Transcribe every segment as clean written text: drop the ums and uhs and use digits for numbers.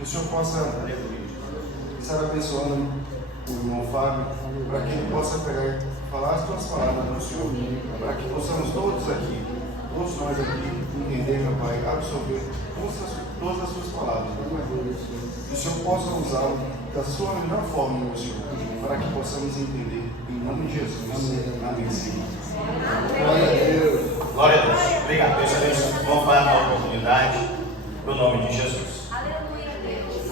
Que o Senhor possa estar abençoando o irmão Fábio, para que ele possa pegar e falar as tuas palavras do Senhor, para que possamos todos nós aqui, entender, meu Pai, absorver todas as suas palavras, meu Pai. Que o Senhor possa usá-lo da sua melhor forma, meu Senhor, para que possamos entender, em nome de Jesus. Amém, Senhor. Glória a Deus. Glória a Deus. Obrigado. Deus abençoe. Vamos falar uma oportunidade, no nome de Jesus. Aleluia, Deus.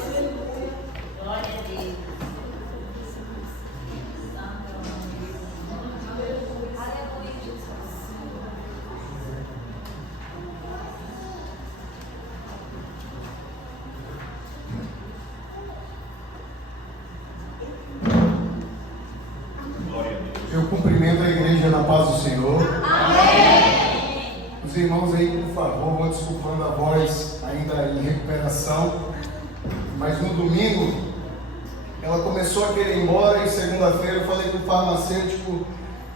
Glória a Deus. Aleluia, Jesus. Glória a Deus. Eu cumprimento a igreja na paz do Senhor. Amém. Os irmãos aí, por favor, vão desculpando a voz ainda em recuperação. Mas no domingo, ela começou a querer ir embora e segunda-feira eu falei com o farmacêutico,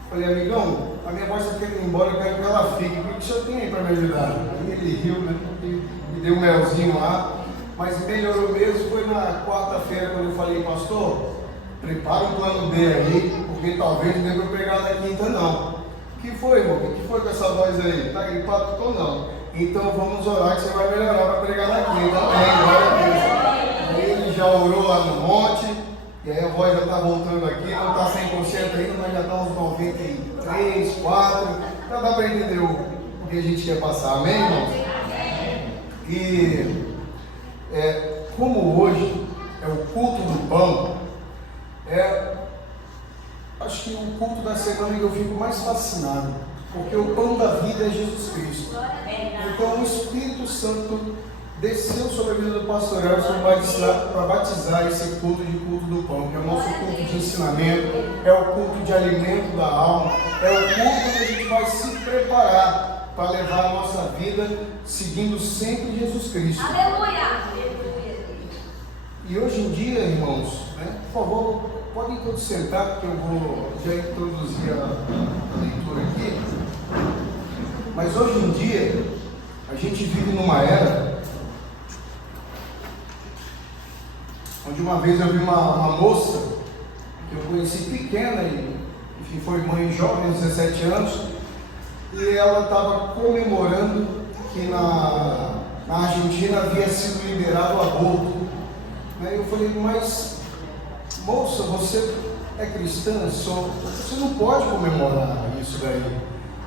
falei, amigão, a minha voz está querendo ir embora, eu quero que ela fique. O que o senhor tem aí para me ajudar? Aí ele riu, né? Me deu um melzinho lá. Mas melhorou mesmo, foi na quarta-feira quando eu falei, pastor, prepara um plano B aí, porque talvez não dê para pegar na quinta não. O que foi, irmão? O que foi com essa voz aí? Tá gripado ou não? Então vamos orar que você vai melhorar para pregar na quinta. Amém, glória a Deus. Aí ele já orou lá no monte, e aí a voz já está voltando aqui, não está 100% ainda, mas já está uns 93, 4. Já dá para entender o que a gente quer passar. Amém, irmão? E como hoje é o culto do pão, acho que o culto da semana que eu fico mais fascinado, porque o pão da vida é Jesus Cristo. Então o Espírito Santo desceu sobre a vida do pastor Elson para batizar esse culto do pão, que é o nosso culto de ensinamento, é o culto de alimento da alma, é o culto que a gente vai se preparar para levar a nossa vida seguindo sempre Jesus Cristo. Aleluia. E hoje em dia, irmãos, por favor, podem todos sentar, porque eu vou já introduzir a leitura aqui. Mas hoje em dia, a gente vive numa era onde uma vez eu vi uma moça que eu conheci pequena, e enfim, foi mãe jovem, 17 anos, e ela estava comemorando que na Argentina havia sido liberado o aborto. Eu falei, mas moça, você é cristã? Você não pode comemorar isso daí.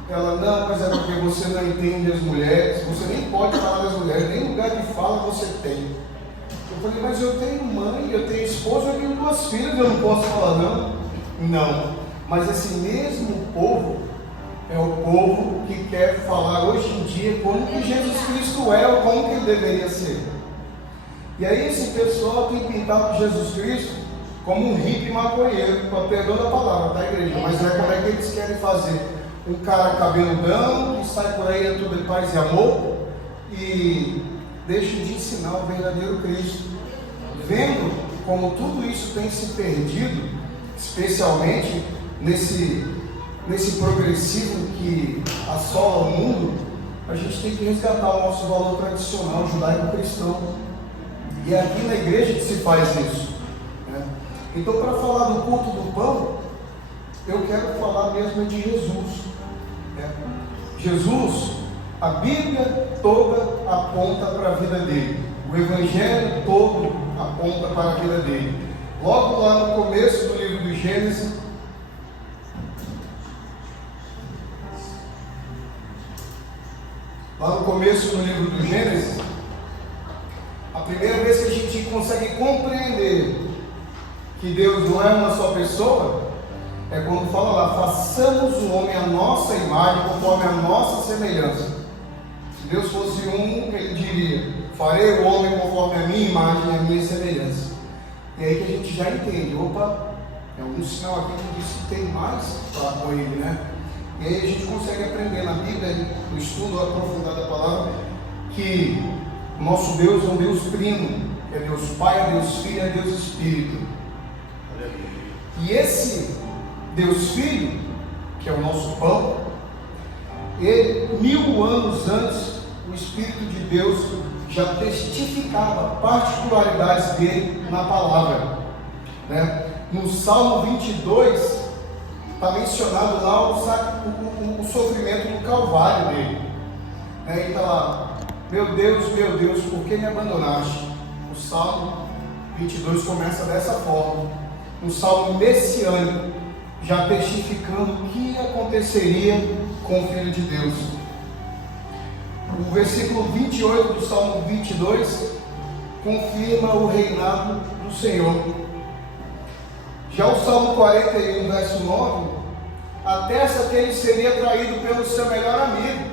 Ela, não, mas é porque você não entende as mulheres, você nem pode falar das mulheres, nem lugar de fala você tem. Eu falei, mas eu tenho mãe, eu tenho esposa, eu tenho 2 filhas, eu não posso falar não? Não, mas esse mesmo povo é o povo que quer falar hoje em dia como que Jesus Cristo é ou como que ele deveria ser. E aí esse pessoal tem pintado Jesus Cristo como um hippie maconheiro, com a perdão da palavra, tá, igreja? Mas como é que eles querem fazer? Um cara cabeludão, que sai por aí, é tudo de paz e amor, e deixa de ensinar o verdadeiro Cristo. Vendo como tudo isso tem se perdido, especialmente nesse progressismo que assola o mundo, a gente tem que resgatar o nosso valor tradicional judaico-cristão. E é aqui na igreja que se faz isso. Então, para falar do culto do pão, eu quero falar mesmo de Jesus. Jesus, a Bíblia toda aponta para a vida dele. O Evangelho todo aponta para a vida dele. Logo lá no começo do livro do Gênesis, a primeira vez que a gente consegue compreender que Deus não é uma só pessoa, é quando fala lá, façamos o homem à nossa imagem, conforme a nossa semelhança. Se Deus fosse um, ele diria, farei o homem conforme a minha imagem e a minha semelhança. E aí que a gente já entende, opa, é um sinal aqui que diz que tem mais para com ele, né? E aí a gente consegue aprender na Bíblia, no estudo aprofundado da palavra, que nosso Deus é um Deus primo, é Deus Pai, é Deus Filho, é Deus Espírito. E esse Deus Filho, que é o nosso pão, ele, 1000 anos antes, o Espírito de Deus já testificava particularidades dele na palavra, né? No Salmo 22 está mencionado lá o sofrimento do Calvário dele, né? E está lá: meu Deus, por que me abandonaste? O Salmo 22 começa dessa forma, um salmo messiânico, já testificando o que aconteceria com o Filho de Deus. O versículo 28 do Salmo 22 confirma o reinado do Senhor. Já o Salmo 41, verso 9, atesta que ele seria traído pelo seu melhor amigo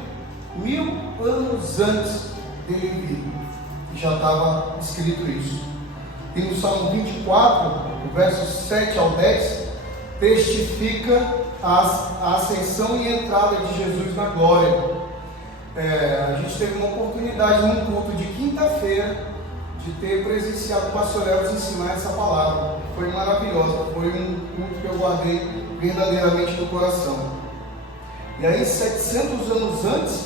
1000 anos antes dele vir. Já estava escrito isso. E no Salmo 24, o verso 7 ao 10, testifica a ascensão e entrada de Jesus na glória. A gente teve uma oportunidade num culto de quinta-feira de ter presenciado o pastor Elvis ensinar essa palavra. Foi maravilhosa, foi um culto que eu guardei verdadeiramente no coração. E aí, 700 anos antes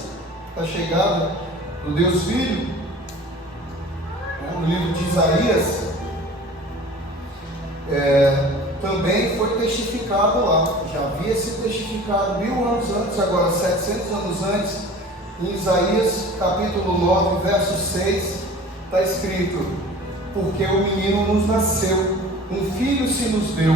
da chegada do Deus Filho, no livro de Isaías, também foi testificado lá. Já havia sido testificado 1000 anos antes, agora 700 anos antes, em Isaías capítulo 9, verso 6, está escrito: porque o menino nos nasceu, um filho se nos deu,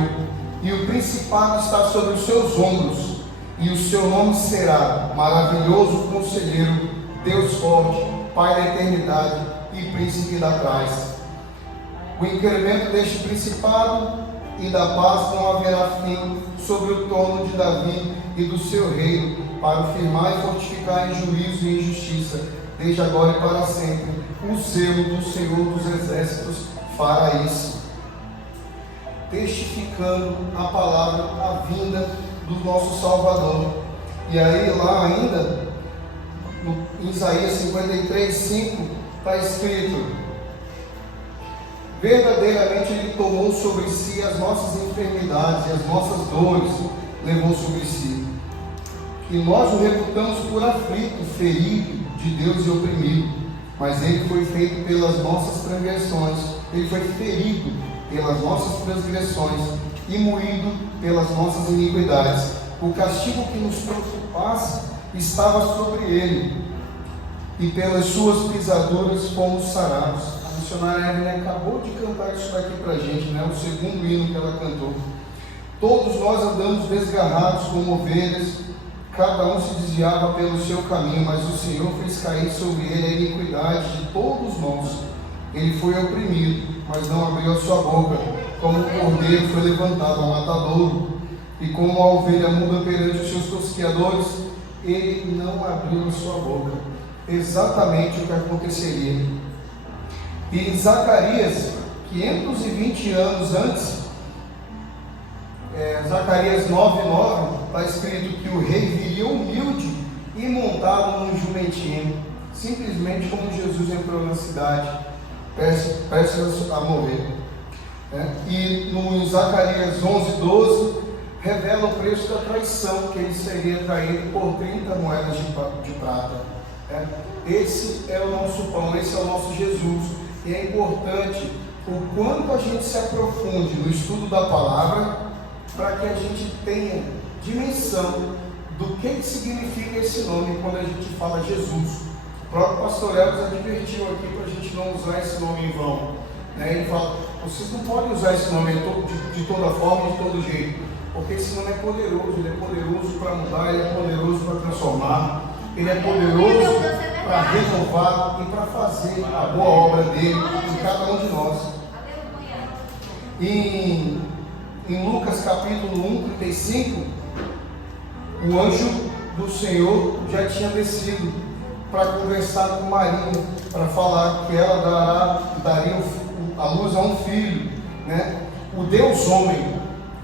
e o principado está sobre os seus ombros, e o seu nome será Maravilhoso Conselheiro, Deus Forte, Pai da Eternidade e Príncipe da Paz. O incremento deste principado e da paz não haverá fim sobre o trono de Davi e do seu reino, para o firmar e fortificar em juízo e em justiça, desde agora e para sempre. O selo do Senhor dos Exércitos fará isso. Testificando a palavra, a vinda do nosso Salvador. E aí lá ainda, em Isaías 53, 5, está escrito: verdadeiramente Ele tomou sobre si as nossas enfermidades e as nossas dores levou sobre si. E nós o reputamos por aflito, ferido de Deus e oprimido. Mas Ele foi feito pelas nossas transgressões, Ele foi ferido pelas nossas transgressões e moído pelas nossas iniquidades. O castigo que nos trouxe paz estava sobre Ele, e pelas suas pisaduras fomos sarados. A missionária Evelyn acabou de cantar isso daqui para a gente, né? O segundo hino que ela cantou. Todos nós andamos desgarrados como ovelhas, cada um se desviava pelo seu caminho, mas o Senhor fez cair sobre ele a iniquidade de todos nós. Ele foi oprimido, mas não abriu a sua boca. Como o cordeiro foi levantado ao matadouro, e como a ovelha muda perante os seus tosquiadores, ele não abriu a sua boca. Exatamente o que aconteceria. E em Zacarias, 520 anos antes, Zacarias 9:9, está escrito que o rei viria humilde e montado num jumentinho, simplesmente como Jesus entrou na cidade, prestes a morrer. E no Zacarias 11:12, revela o preço da traição, que ele seria traído por 30 moedas de prata. Esse é o nosso pão, esse é o nosso Jesus. E é importante o quanto a gente se aprofunde no estudo da palavra, para que a gente tenha dimensão do que significa esse nome quando a gente fala Jesus. O próprio pastor Elvis advertiu aqui para a gente não usar esse nome em vão. Ele fala: vocês não podem usar esse nome de toda forma, de todo jeito, porque esse nome é poderoso. Ele é poderoso para mudar, ele é poderoso para transformar, ele é poderoso para renovar e para fazer a boa obra dele em cada um de nós. Em Lucas capítulo 1:35, o anjo do Senhor já tinha descido para conversar com Maria, para falar que ela daria a luz a um filho, o Deus homem,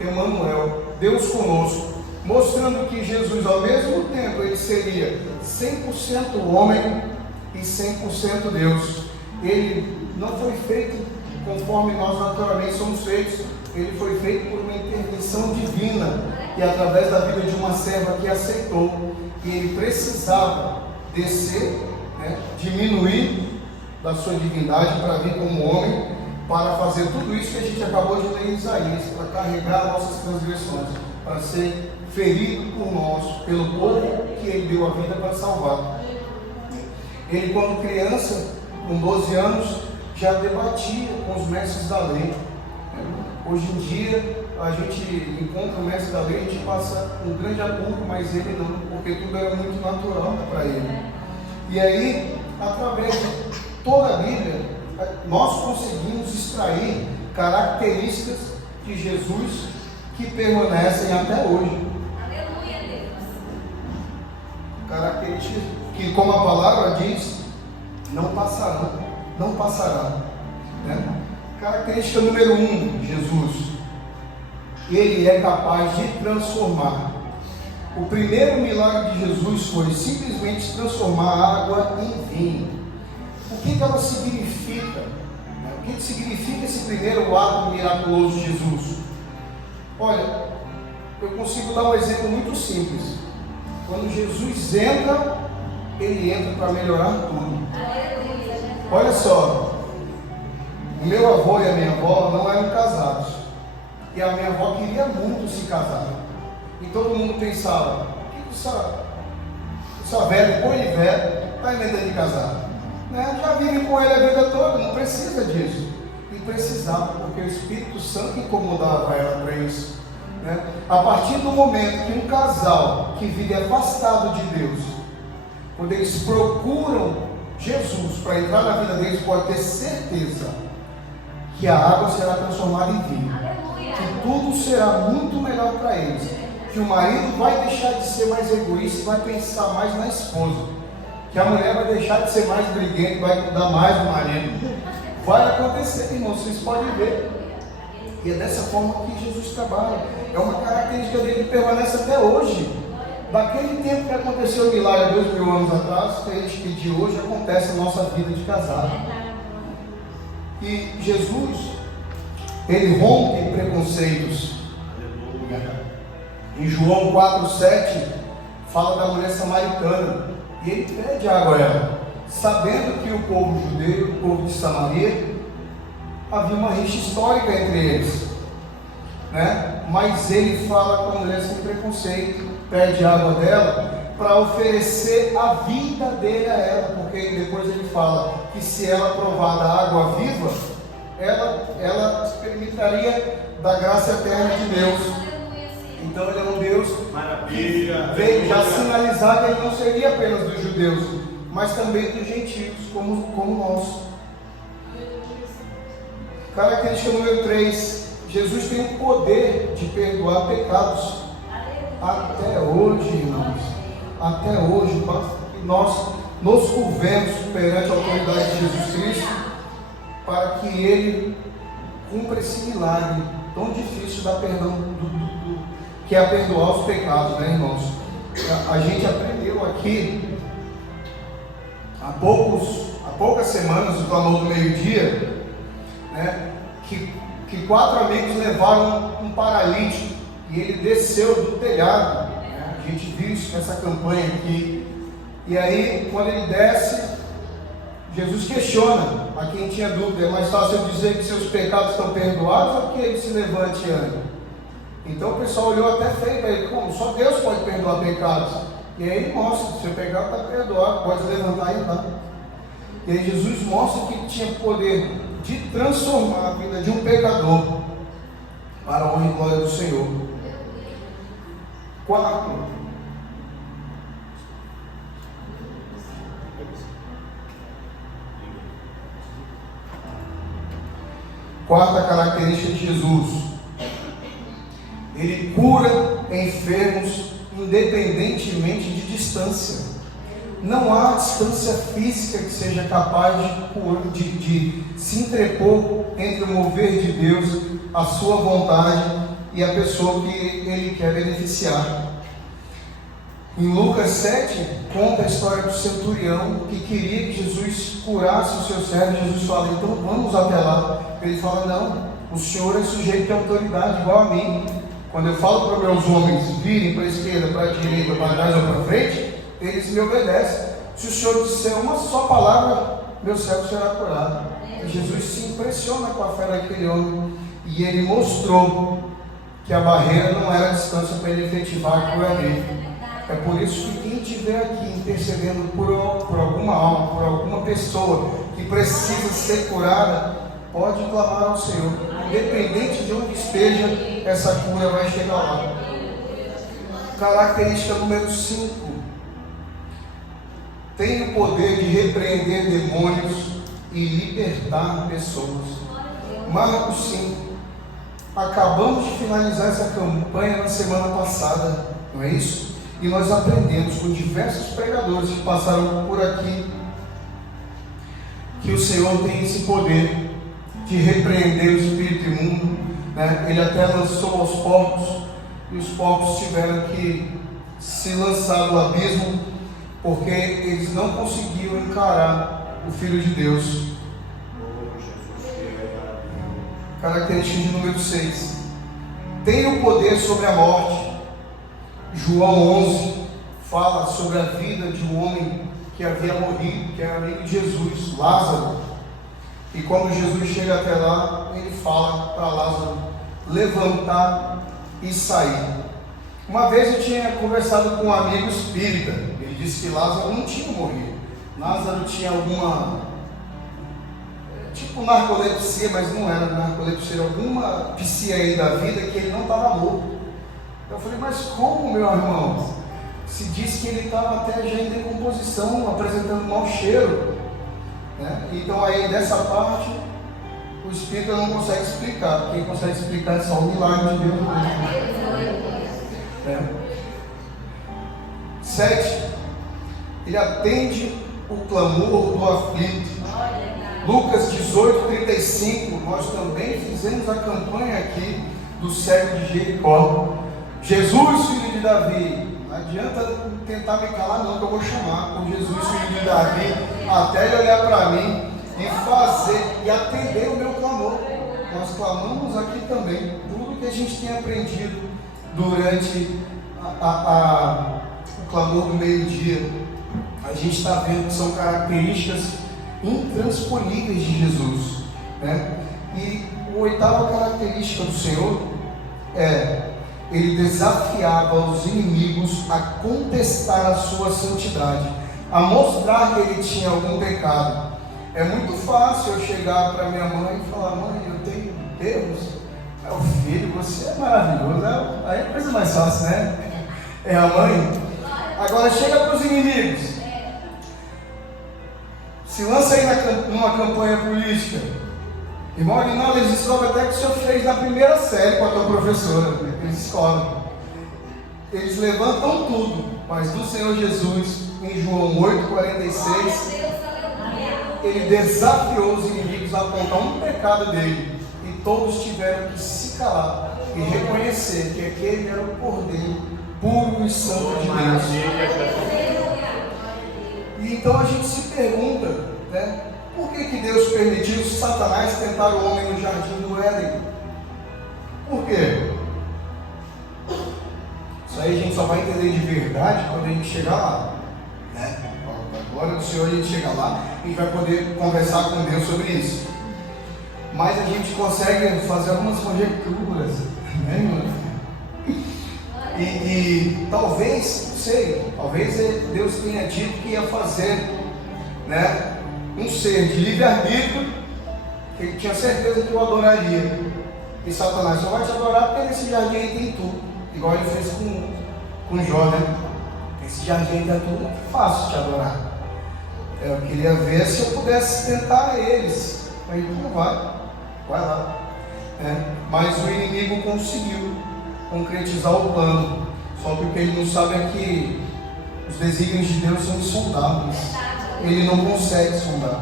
Emanuel, Deus conosco, mostrando que Jesus, ao mesmo tempo, ele seria 100% homem e 100% Deus. Ele não foi feito conforme nós naturalmente somos feitos. Ele foi feito por uma intervenção divina e através da vida de uma serva que aceitou. E ele precisava descer, diminuir da sua divindade para vir como homem, para fazer tudo isso que a gente acabou de ler em Isaías, para carregar nossas transgressões, para ser ferido por nós, pelo povo que ele deu a vida para salvar. Ele, quando criança, com 12 anos, já debatia com os mestres da lei. Hoje em dia, a gente encontra o mestre da lei, a gente passa um grande apuro, mas ele não, porque tudo era muito natural para ele. E aí, através de toda a Bíblia, nós conseguimos extrair características de Jesus que permanecem até hoje. Aleluia, Deus. Características que, como a palavra diz, não passarão, não passarão, né? Característica número 1, Jesus. Ele é capaz de transformar. O primeiro milagre de Jesus foi simplesmente transformar a água em vinho. O que ela significa? O que significa esse primeiro ato miraculoso de Jesus? Olha, eu consigo dar um exemplo muito simples. Quando Jesus entra, ele entra para melhorar tudo. Olha só, o meu avô e a minha avó não eram casados. E a minha avó queria muito se casar. E todo mundo pensava, o que essa velha, põe ele velho, está emendando de casar. Né? Já vive com ele a vida toda, não precisa disso. E precisava, porque o Espírito Santo incomodava ela para isso. Né? A partir do momento que um casal que vive afastado de Deus, quando eles procuram Jesus para entrar na vida deles, pode ter certeza que a água será transformada em vinho. Que tudo será muito melhor para eles. Que o marido vai deixar de ser mais egoísta e vai pensar mais na esposa. Que a mulher vai deixar de ser mais briguenta e vai cuidar mais do marido. Vai acontecer, irmãos, vocês podem ver. E é dessa forma que Jesus trabalha. É uma característica dele que permanece até hoje. Daquele tempo que aconteceu o milagre 2000 anos atrás, que de hoje acontece na nossa vida de casado. E Jesus, ele rompe preconceitos. Em João 4,7 fala da mulher samaritana. E ele pede água a ela, sabendo que o povo judeu, o povo de Samaria, havia uma rixa histórica entre eles, né? Mas ele fala com a mulher sem preconceito, pede água dela para oferecer a vida dele a ela, porque depois ele fala que se ela provar da água viva, ela experimentaria da graça eterna de Deus. Então ele é um Deus que veio já sinalizar que ele não seria apenas dos judeus, mas também dos gentios, como nós. Característica número 3, Jesus tem o poder de perdoar pecados. Até hoje, irmãos, até hoje, nós nos curvemos perante a autoridade de Jesus Cristo para que Ele cumpra esse milagre tão difícil da perdão, que é perdoar os pecados, né, irmãos? A gente aprendeu aqui há poucas semanas, o clamor do meio-dia, né, que 4 amigos levaram um paralítico e ele desceu do telhado. A gente viu isso nessa campanha aqui. E aí, quando ele desce, Jesus questiona a quem tinha dúvida: é mais fácil eu dizer que seus pecados estão perdoados ou que ele se levante e ande? Então o pessoal olhou até feio para ele: como? Só Deus pode perdoar pecados. E aí ele mostra: seu pecado está perdoado, pode levantar e andar. E aí Jesus mostra que ele tinha poder de transformar a vida de um pecador para a honra e glória do Senhor. 4. Quarta característica de Jesus: ele cura enfermos independentemente de distância. Não há distância física que seja capaz de se interpor entre o mover de Deus, a sua vontade e a pessoa que ele quer beneficiar. Em Lucas 7, conta a história do centurião que queria que Jesus curasse o seu servo. Jesus fala: então vamos até lá. Ele fala: não, o Senhor é sujeito de autoridade igual a mim. Quando eu falo para meus homens virem para a esquerda, para a direita, para trás ou para frente, eles me obedecem. Se o Senhor disser uma só palavra, meu servo será curado. E Jesus se impressiona com a fé daquele homem, e ele mostrou que a barreira não era a distância para ele efetivar a cura dele. É por isso que quem estiver aqui intercedendo por alguma alma, por alguma pessoa que precisa ser curada, pode clamar ao Senhor. Independente de onde esteja, essa cura vai chegar lá. Característica número 5. Tem o poder de repreender demônios e libertar pessoas. Marcos 5. Acabamos de finalizar essa campanha na semana passada, não é isso? E nós aprendemos com diversos pregadores que passaram por aqui que o Senhor tem esse poder de repreender o espírito imundo, né? Ele até lançou aos porcos, e os porcos tiveram que se lançar no abismo, porque eles não conseguiam encarar o Filho de Deus. Característica de número 6. Tem o poder sobre a morte. João 11 fala sobre a vida de um homem que havia morrido, que era amigo de Jesus, Lázaro. E quando Jesus chega até lá, ele fala para Lázaro levantar e sair. Uma vez eu tinha conversado com um amigo espírita. Ele disse que Lázaro não tinha morrido. Lázaro tinha alguma, tipo narcolepsia, mas não era narcolepsia, alguma psia aí da vida que ele não estava morto. Eu falei, mas como, meu irmão? Se diz que ele estava até já em decomposição, apresentando mau cheiro, né? Então aí dessa parte o espírito não consegue explicar. Quem consegue explicar é só o milagre de Deus. É. 7. Ele atende o clamor do aflito. Lucas 18:35. Nós também fizemos a campanha aqui do cego de Jericó. Jesus, filho de Davi. Não adianta tentar me calar não, que eu vou chamar por Jesus, filho de Davi, até ele olhar para mim e fazer e atender o meu clamor. Nós clamamos aqui também tudo que a gente tem aprendido durante o clamor do meio-dia. A gente está vendo que são características intransponíveis de Jesus, né? E a 8ª característica do Senhor é: ele desafiava os inimigos a contestar a sua santidade, a mostrar que ele tinha algum pecado. É muito fácil eu chegar para minha mãe e falar: mãe, eu tenho erros. Meu filho, você é maravilhoso. Aí é a coisa mais fácil, né? É a mãe. Agora chega para os inimigos. Se lança aí numa campanha política. Irmão Aguinaldo, eles descobrem até que o senhor fez na primeira série com a tua professora. Eles descobrem. Eles levantam tudo. Mas do Senhor Jesus, em João 8:46, ele desafiou os inimigos a apontar um pecado dele. E todos tiveram que se calar e reconhecer que aquele era o Cordeiro puro e santo de Deus. E então a gente se pergunta, né? Por que Deus permitiu Satanás tentar o homem no jardim do Éden? Por quê? Isso aí a gente só vai entender de verdade quando a gente chegar lá, né? Agora do Senhor a gente chega lá e vai poder conversar com Deus sobre isso. Mas a gente consegue fazer algumas conjecturas, né, irmão? E talvez, não sei, talvez Deus tenha dito que ia fazer, né, um ser de livre-arbítrio, que ele tinha certeza que o adoraria. E Satanás só vai te adorar porque nesse jardim aí tem tudo, igual ele fez com Jó, né? Esse jardim aí tem tudo, é fácil te adorar. Eu queria ver se eu pudesse tentar eles. Aí não vai lá. Mas o inimigo conseguiu concretizar o plano. Só que o que ele não sabe é que os desígnios de Deus são insondáveis. Ele não consegue sondar.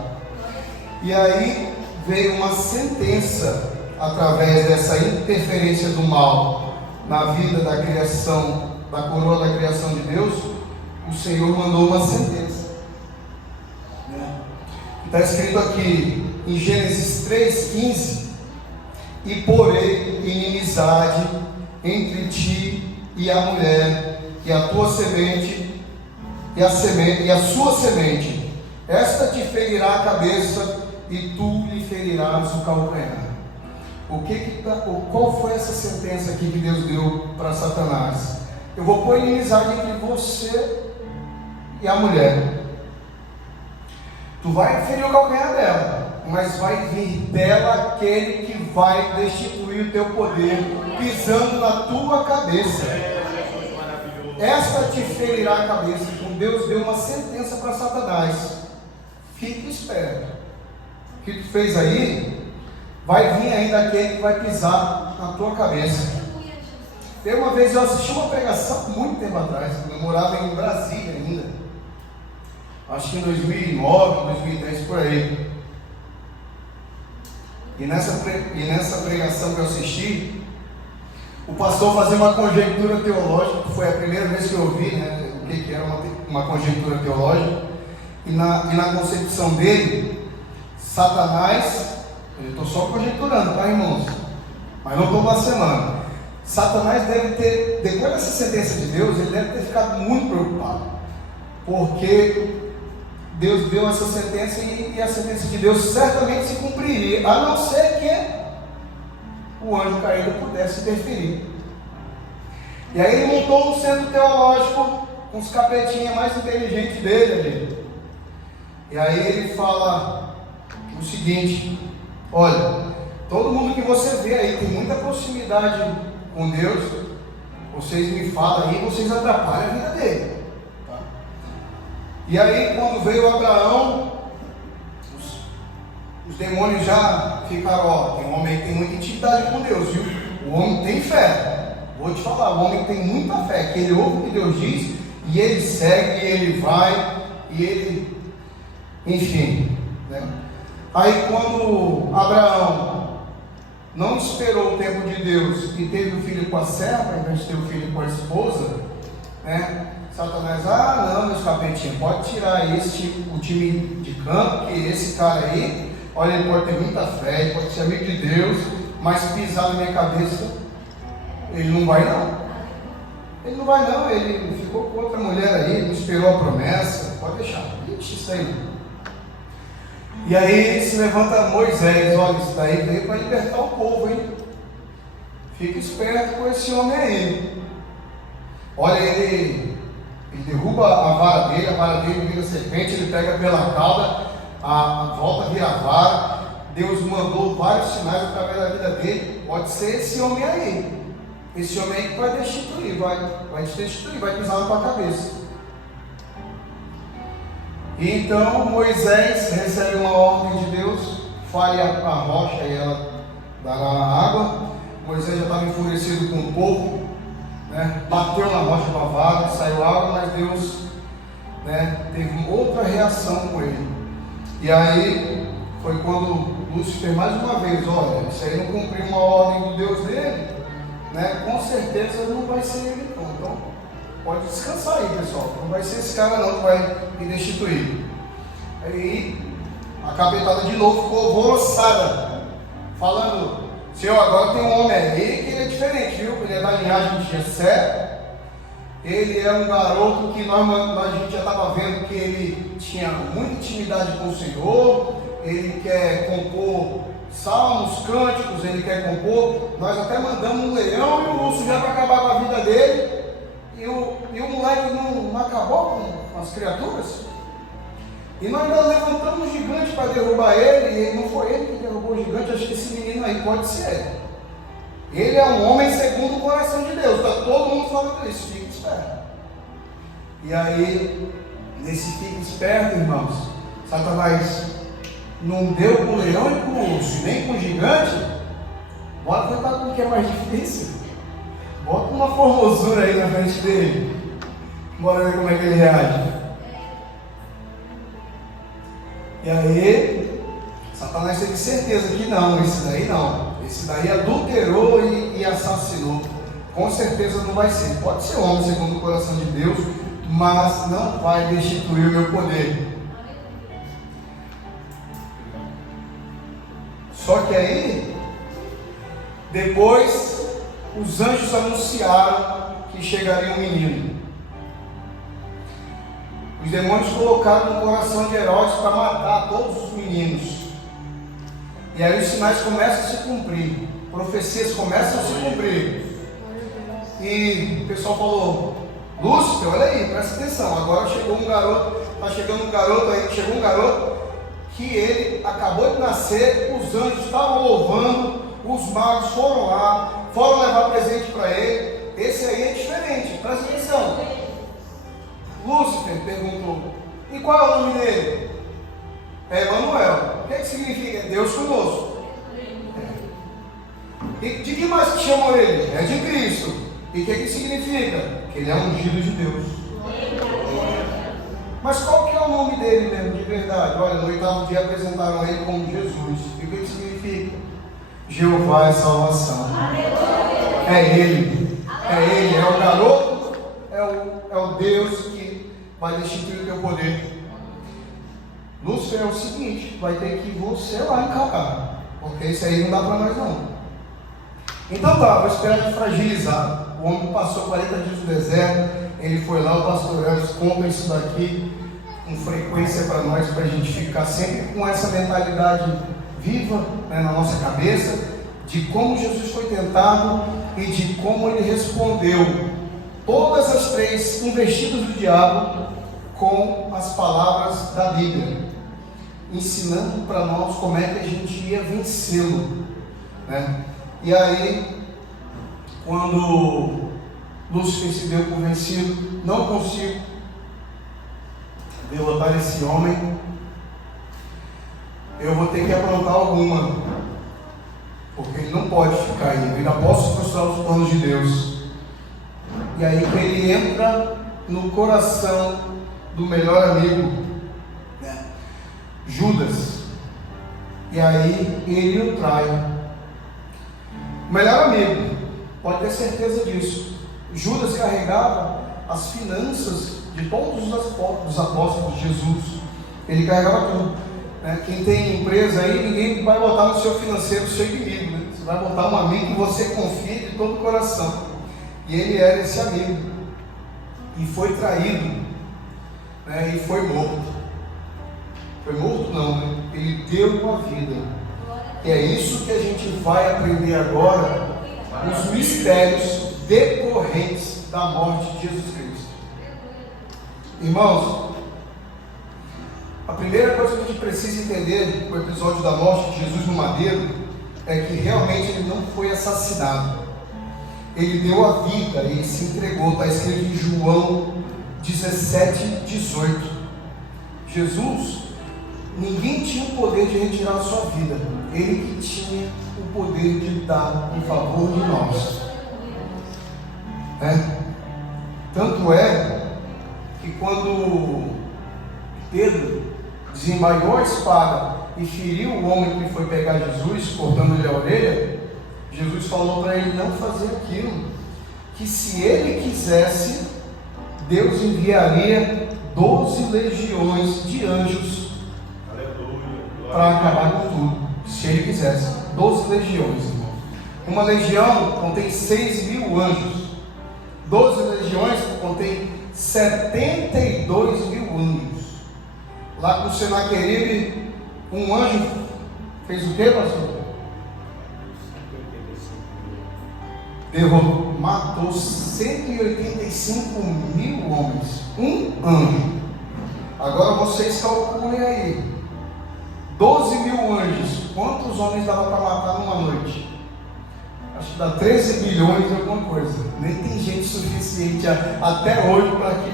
E aí veio uma sentença através dessa interferência do mal na vida da criação, da coroa da criação de Deus. O Senhor mandou uma sentença. Está escrito aqui em Gênesis 3:15: e porei inimizade entre ti e a mulher, e a tua semente, e a sua semente esta te ferirá a cabeça e tu lhe ferirás o calcanhar. Qual foi essa sentença aqui que Deus deu para Satanás? Eu vou pôr inimizade entre você e a mulher. Tu vai ferir o calcanhar dela, mas vai vir dela aquele que vai destituir o teu poder, pisando na tua cabeça. Esta te ferirá a cabeça. Então Deus deu uma sentença para Satanás. Fique esperto. O que tu fez aí, vai vir ainda aquele que vai pisar na tua cabeça. Uma vez eu assisti uma pregação muito tempo atrás, eu morava em Brasília ainda, acho que em 2009, 2010, por aí. E nessa pregação que eu assisti, o pastor fazia uma conjectura teológica, foi a primeira vez que eu ouvi, né, o que era uma conjectura teológica, e na concepção dele, Satanás, eu estou só conjecturando, tá, irmãos? Mas não estou blasfemando. Satanás deve ter, depois dessa sentença de Deus, ele deve ter ficado muito preocupado, porque Deus deu essa sentença e a sentença de Deus certamente se cumpriria, a não ser que o anjo caído pudesse interferir. E aí ele montou um centro teológico com os capetinhas mais inteligentes dele ali. E aí ele fala o seguinte: olha, todo mundo que você vê aí tem muita proximidade com Deus, vocês me falam aí, vocês atrapalham a vida dele. Tá? E aí quando veio Abraão, os demônios já ficaram, ó, tem um homem que tem muita intimidade com Deus, viu? O homem tem fé. Vou te falar, o homem tem muita fé, que ele ouve o que Deus diz, e ele segue, e ele vai, e ele, enfim, né? Aí quando Abraão não esperou o tempo de Deus e teve o filho com a serva, ao invés de ter o filho com a esposa, né? Satanás, não, meus capetinhos, pode tirar o time de campo, que esse cara aí, olha, ele pode ter muita fé, ele pode ser amigo de Deus, mas pisar na minha cabeça, ele não vai não. Ele não vai não, ele ficou com outra mulher aí, não esperou a promessa, pode deixar, ixi, isso aí não. E aí se levanta Moisés, olha, isso daí veio para libertar o povo, hein? Fica esperto com esse homem aí. Olha, ele derruba a vara dele vira serpente, ele pega pela cauda, volta a virar vara. Deus mandou vários sinais através da vida dele. Pode ser esse homem aí. Esse homem aí que vai destituir, vai te destituir, vai pisar na tua cabeça. E então Moisés recebe uma ordem de Deus, fale a rocha e ela dará a água. Moisés já estava enfurecido com o povo, né? Bateu na rocha com a vara, saiu água, mas Deus, né, teve outra reação com ele. E aí foi quando Lúcifer mais uma vez, olha, isso aí não cumpriu uma ordem do Deus dele, né? Com certeza não vai ser ele não. Então pode descansar aí, pessoal. Não vai ser esse cara não que vai me destituir. Aí a capetada de novo ficou alvoroçada, falando: Senhor, agora tem um homem aí que ele é diferente, viu? Ele é da linhagem de Jessé. Ele é um garoto que a gente já estava vendo que ele tinha muita intimidade com o Senhor. Ele quer compor salmos, cânticos, ele quer compor. Nós até mandamos um leão e um urso já para acabar com a vida dele. E o moleque não acabou com as criaturas. E nós ainda levantamos um gigante para derrubar ele. E não foi ele que derrubou o gigante. Acho que esse menino aí pode ser. Ele é um homem segundo o coração de Deus. Está todo mundo falando isso. Fique esperto. E aí, nesse fique esperto, irmãos, Satanás não deu com o leão e com o urso, nem com o gigante. Bora tentar com o que é mais difícil. Bota uma formosura aí na frente dele. Bora ver como é que ele reage. E aí, Satanás teve certeza que não, esse daí não. Esse daí adulterou e assassinou. Com certeza não vai ser. Pode ser homem segundo o coração de Deus, mas não vai destituir o meu poder. Só que aí, depois, os anjos anunciaram que chegaria um menino. Os demônios colocaram no coração de Herodes para matar todos os meninos. E aí os sinais começam a se cumprir, profecias começam a se cumprir. E o pessoal falou: Lúcifer, olha aí, presta atenção, agora chegou um garoto, está chegando um garoto aí, chegou um garoto que ele acabou de nascer, os anjos estavam louvando, os magos foram lá, foram levar presente para ele. Esse aí é diferente, presta atenção. Lúcifer perguntou: e qual é o nome dele? É Emanuel. O que significa? Deus conosco. E de que mais que chamou ele? É de Cristo. E o que significa? Que ele é ungido de Deus. Mas qual que é o nome dele mesmo, de verdade? Olha, no 8º dia apresentaram ele como Jesus. E o que significa? Jeová é salvação. É ele. É ele. É o garoto. É o Deus que vai destituir o teu poder. Lúcifer é o seguinte: vai ter que você lá encalcar, porque isso aí não dá para nós não. Então tá, vou esperar de fragilizar. O homem passou 40 dias no deserto, ele foi lá, o pastor Elvis conta isso daqui com frequência para nós, para a gente ficar sempre com essa mentalidade viva, né, na nossa cabeça, de como Jesus foi tentado e de como ele respondeu todas as 3 investidas do diabo com as palavras da Bíblia, ensinando para nós como é que a gente ia vencê-lo, né? E aí, quando Lúcifer se deu por vencido, não consigo derrotar esse homem, eu vou ter que aprontar alguma, porque ele não pode ficar aí, eu ainda posso frustrar os planos de Deus. E aí que ele entra no coração do melhor amigo, né? Judas, e aí ele o trai. O melhor amigo, pode ter certeza disso. Judas carregava as finanças de todos os apóstolos de Jesus. Ele carregava tudo, né? Quem tem empresa aí, ninguém vai botar no seu financeiro o seu inimigo, né? Você vai botar um amigo que você confia de todo o coração. E ele era esse amigo, e foi traído, né? E foi morto. Foi morto não, né? Ele deu uma vida. E é isso que a gente vai aprender agora, os mistérios decorrentes da morte de Jesus Cristo. Irmãos, a primeira coisa que a gente precisa entender com o episódio da morte de Jesus no madeiro é que realmente ele não foi assassinado. Ele deu a vida, ele se entregou. Está escrito em João 17:18. Jesus, ninguém tinha o poder de retirar a sua vida, ele que tinha o poder de dar em favor de nós. Tanto é que quando Pedro desembainhou a espada e feriu o homem que foi pegar Jesus, cortando-lhe a orelha, Jesus falou para ele não fazer aquilo, que se ele quisesse, Deus enviaria 12 legiões de anjos para acabar com tudo, se ele quisesse. 12 legiões, irmão. Uma legião contém 6.000 anjos. 12 legiões contém 72.000 anjos. Lá com Senaqueribe, um anjo fez o que, pastor? Matou 185.000 homens. Um anjo. Agora vocês calculem aí. 12.000 anjos. Quantos homens dava para matar numa noite? Acho que dá 13 bilhões de alguma coisa. Nem tem gente suficiente até hoje para que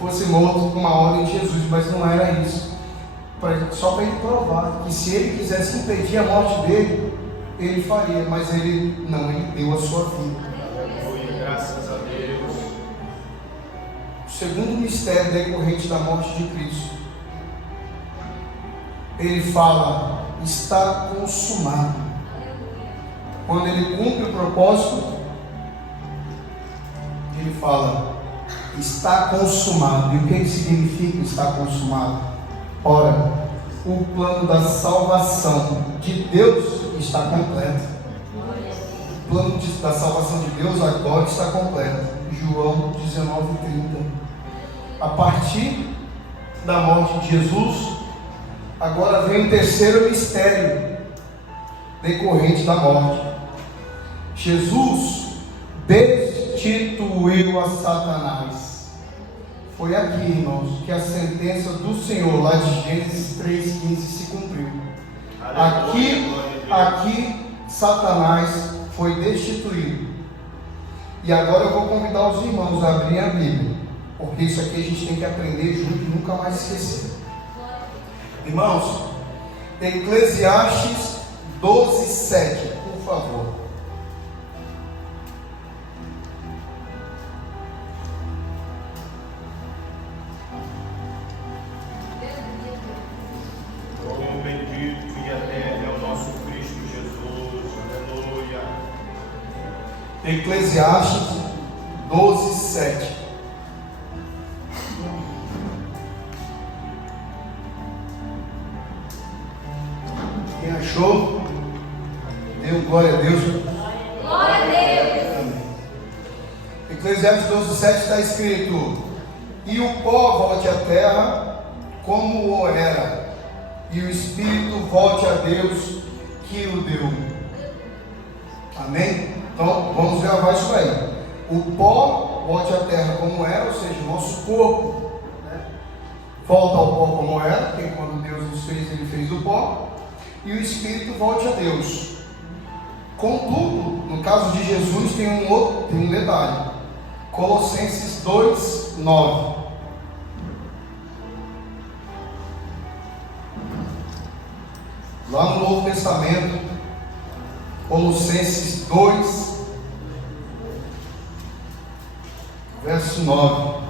fosse morto com uma ordem de Jesus. Mas não era isso. Só para ele provar que se ele quisesse impedir a morte dele, ele faria. Mas ele não, ele deu a sua vida. Graças a Deus. O segundo mistério decorrente da morte de Cristo, ele fala, está consumado. Quando ele cumpre o propósito, ele fala, está consumado. E o que significa estar consumado? Ora, o plano da salvação de Deus está completo. O plano da salvação de Deus agora está completo. João 19:30. a partir da morte de Jesus, agora vem o terceiro mistério decorrente da morte. Jesus destituiu a Satanás. Foi aqui, irmãos, que a sentença do Senhor, lá de Gênesis 3,15, se cumpriu. Aqui Satanás foi destituído. E agora eu vou convidar os irmãos a abrir a Bíblia, porque isso aqui a gente tem que aprender junto e nunca mais esquecer. Irmãos, Eclesiastes 12:7, por favor. Como bendito e eterno é o nosso Cristo Jesus. Aleluia. Eclesiastes 12:7. Quem achou? Deu glória a Deus. Glória a Deus. Amém. Eclesiastes 12:7 está escrito: e o pó volte à terra como o era, e o espírito volte a Deus que o deu. Amém? Então vamos gravar isso aí. O pó volte à terra como era, ou seja, o nosso corpo, né? Volta ao pó como era, porque quando Deus nos fez, Ele fez o pó. E o espírito volte a Deus. Contudo, no caso de Jesus tem um detalhe. Colossenses 2:9. Lá no Novo Testamento, Colossenses 2, verso 9.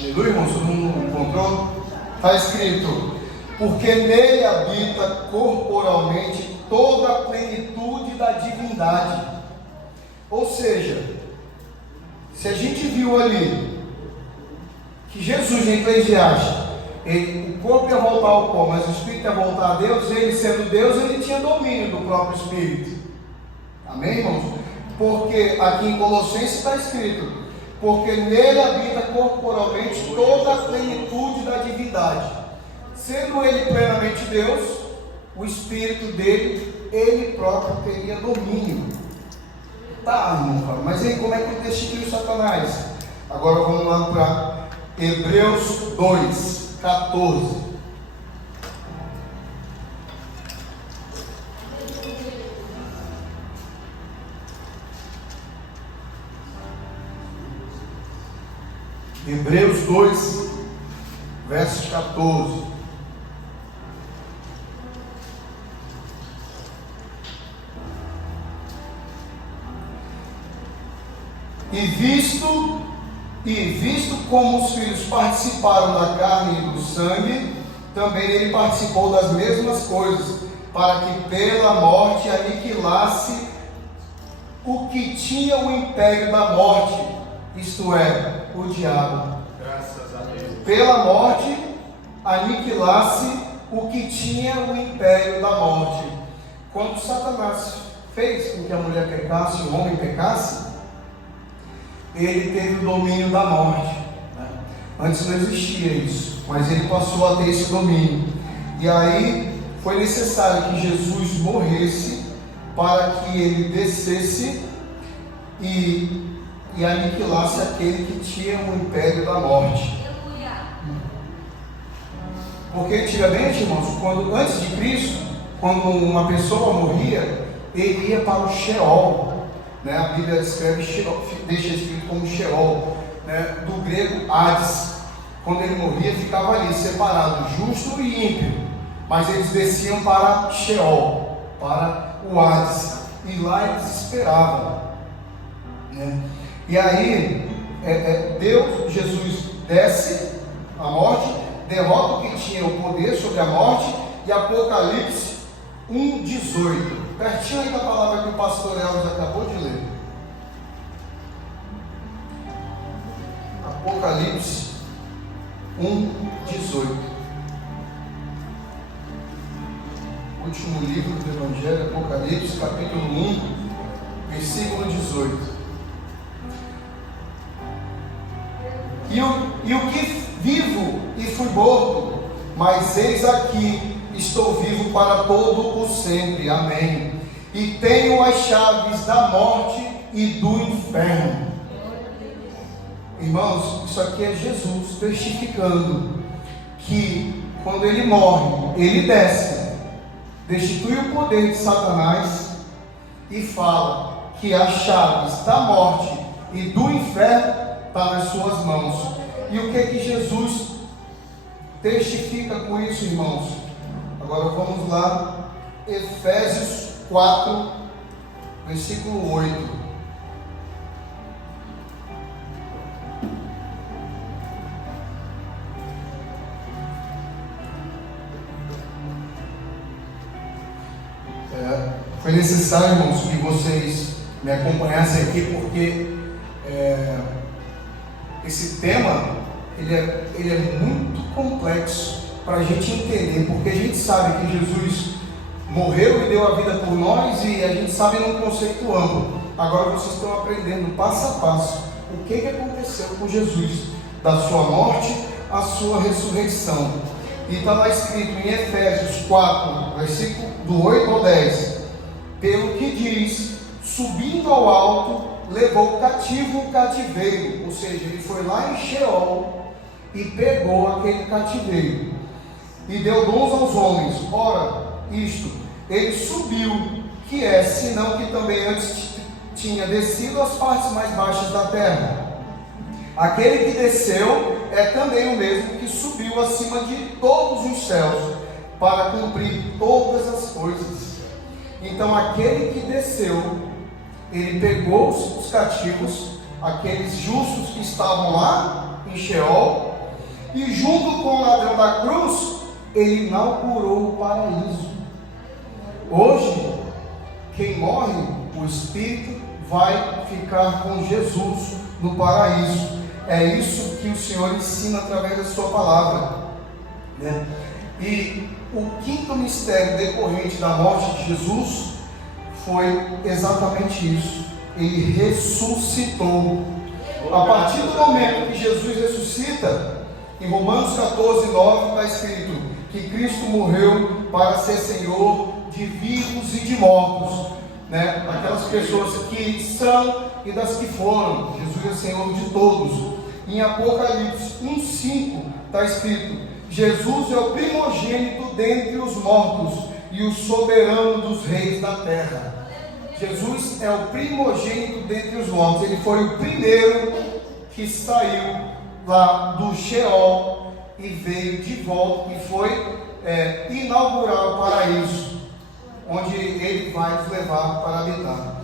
Aleluia, irmãos, todo mundo encontrou? Está escrito: porque nele habita corporalmente toda a plenitude da divindade. Ou seja, se a gente viu ali que Jesus em Eclesiastes, o corpo ia voltar ao pó, mas o espírito ia voltar a Deus, ele sendo Deus, ele tinha domínio do próprio espírito. Amém, irmãos? Porque aqui em Colossenses está escrito: porque nele habita corporalmente toda a plenitude da divindade. Sendo ele plenamente Deus, o espírito dele, ele próprio teria domínio. Tá, irmão, mas aí como é que ele destituiu Satanás? Agora vamos lá para Hebreus 2:14. Hebreus 2, versos 14. E visto como os filhos participaram da carne e do sangue, também ele participou das mesmas coisas, para que pela morte aniquilasse o que tinha o império da morte, isto é, o diabo. Graças a Deus. Pela morte aniquilasse o que tinha o império da morte. Quando Satanás fez com que a mulher pecasse, o homem pecasse, ele teve o domínio da morte, né? Antes não existia isso, mas ele passou a ter esse domínio. E aí foi necessário que Jesus morresse para que ele descesse e aniquilasse aquele que tinha o império da morte. Porque antigamente, irmãos, antes de Cristo, quando uma pessoa morria, ele ia para o Sheol, né? A Bíblia descreve Sheol, deixa escrito como Sheol, né? Do grego Hades. Quando ele morria, ficava ali separado, justo e ímpio, mas eles desciam para Sheol, para o Hades, e lá eles esperavam, né? E aí Deus, Jesus desce a morte, derrota o que tinha o poder sobre a morte, e Apocalipse 1:18, pertinho aí da palavra que o pastor Elvis acabou de ler. Apocalipse 1:18. último livro do Evangelho, Apocalipse, capítulo 1, versículo 18. E o que vivo e fui morto, mas eis aqui, estou vivo para todo o sempre. Amém. E tenho as chaves da morte e do inferno. Irmãos, isso aqui é Jesus testificando que quando ele morre, ele desce, destitui o poder de Satanás e fala que as chaves da morte e do inferno estão nas suas mãos. E o que Jesus testifica com isso, irmãos? Agora vamos lá, Efésios 4, versículo 8. Foi necessário, irmãos, que vocês me acompanhassem aqui, porque esse tema ele é muito complexo para a gente entender, porque a gente sabe que Jesus morreu e deu a vida por nós, e a gente sabe num conceito amplo. Agora vocês estão aprendendo passo a passo o que aconteceu com Jesus, da sua morte à sua ressurreição. E está lá escrito em Efésios 4, versículo do 8 ao 10: pelo que diz, subindo ao alto, levou cativo o cativeiro. Ou seja, ele foi lá em Sheol e pegou aquele cativeiro e deu dons aos homens. Ora, isto, ele subiu, que é, senão que também antes tinha descido às partes mais baixas da terra. Aquele que desceu é também o mesmo que subiu acima de todos os céus, para cumprir todas as coisas. Então aquele que desceu, ele pegou os cativos, aqueles justos que estavam lá em Sheol, e junto com o ladrão da cruz, ele inaugurou o paraíso. Hoje, quem morre, o espírito vai ficar com Jesus no paraíso. É isso que o Senhor ensina através da sua palavra, né? E o quinto mistério decorrente da morte de Jesus foi exatamente isso: ele ressuscitou. A partir do momento que Jesus ressuscita, em Romanos 14, 9 está escrito que Cristo morreu para ser Senhor de vivos e de mortos, né? Aquelas pessoas que são e das que foram. Jesus é Senhor de todos. Em Apocalipse 1,5 está escrito: Jesus é o primogênito dentre os mortos e o soberano dos reis da terra. Jesus é o primogênito dentre os mortos. Ele foi o primeiro que saiu lá do Sheol e veio de volta e foi inaugurar o paraíso, onde ele vai nos levar para habitar.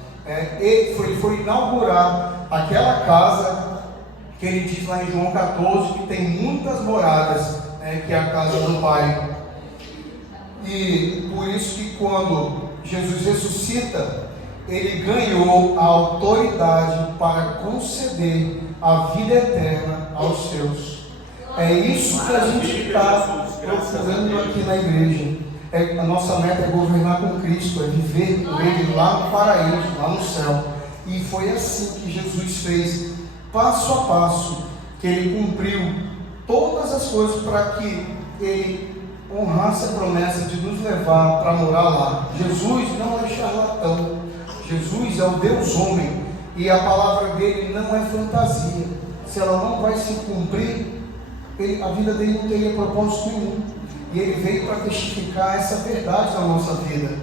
Ele foi inaugurar aquela casa que ele diz lá em João 14 que tem muitas moradas, que é a casa do Pai. E por isso que quando Jesus ressuscita, ele ganhou a autoridade para conceder a vida eterna aos seus. É isso que a gente está procurando aqui na igreja. A nossa meta é governar com Cristo, é viver com Ele lá no paraíso, lá no céu. E foi assim que Jesus fez, passo a passo, que Ele cumpriu todas as coisas para que Ele honrasse a promessa de nos levar para morar lá. Jesus não é charlatão. Jesus é o Deus homem, e a palavra dele não é fantasia. Se ela não vai se cumprir, a vida dele não teria propósito nenhum. E ele veio para testificar essa verdade na nossa vida,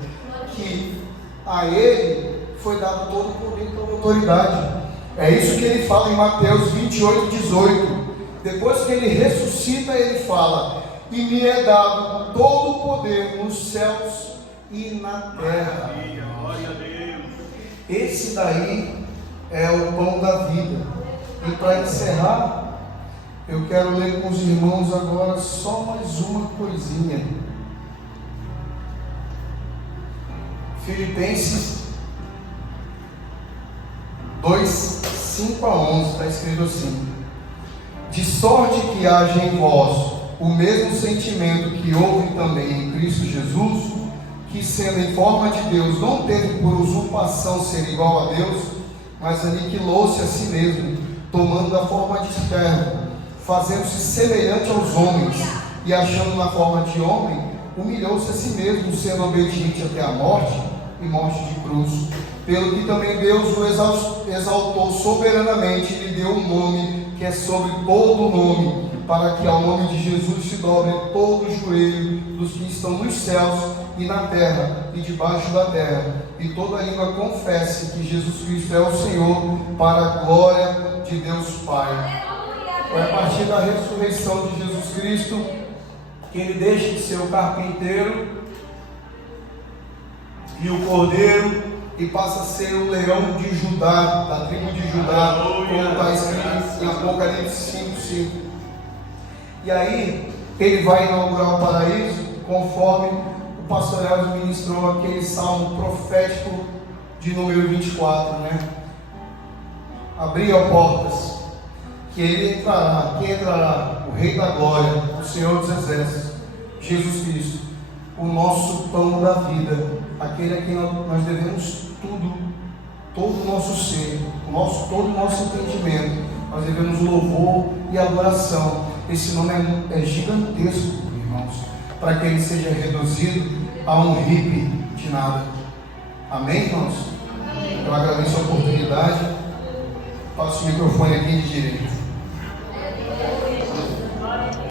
que a ele foi dado todo o poder e toda a autoridade. É isso que ele fala em Mateus 28, 18. Depois que ele ressuscita, ele fala: e me é dado todo o poder nos céus e na terra. Glória a Deus. Esse daí é o pão da vida. E para encerrar, eu quero ler com os irmãos agora só mais uma coisinha. Filipenses 2, 5 a 11, está escrito assim: de sorte que haja em vós o mesmo sentimento que houve também em Cristo Jesus, que sendo em forma de Deus, não teve por usurpação ser igual a Deus, mas aniquilou-se a si mesmo, tomando a forma de servo, fazendo-se semelhante aos homens, e achando na forma de homem, humilhou-se a si mesmo, sendo obediente até a morte, e morte de cruz. Pelo que também Deus o exaltou soberanamente, e lhe deu um nome que é sobre todo nome, para que ao nome de Jesus se dobre todo o joelho dos que estão nos céus e na terra e debaixo da terra, e toda língua confesse que Jesus Cristo é o Senhor, para a glória de Deus Pai. Foi a partir da ressurreição de Jesus Cristo que ele deixa de ser o carpinteiro e o cordeiro e passa a ser o leão de Judá, da tribo de Judá, como está escrito em Apocalipse 5:5. E aí ele vai inaugurar o paraíso, conforme o pastor Elcio ministrou aquele salmo profético de número 24, né? Abri as portas, que ele entrará. Quem entrará? O Rei da Glória, o Senhor dos Exércitos, Jesus Cristo, o nosso pão da vida, aquele a quem nós devemos tudo, todo o nosso ser, todo o nosso entendimento. Nós devemos louvor e adoração. Esse nome é gigantesco, irmãos, para que ele seja reduzido a um hippie de nada. Amém, irmãos? Eu agradeço a oportunidade. Passo o microfone aqui de direito.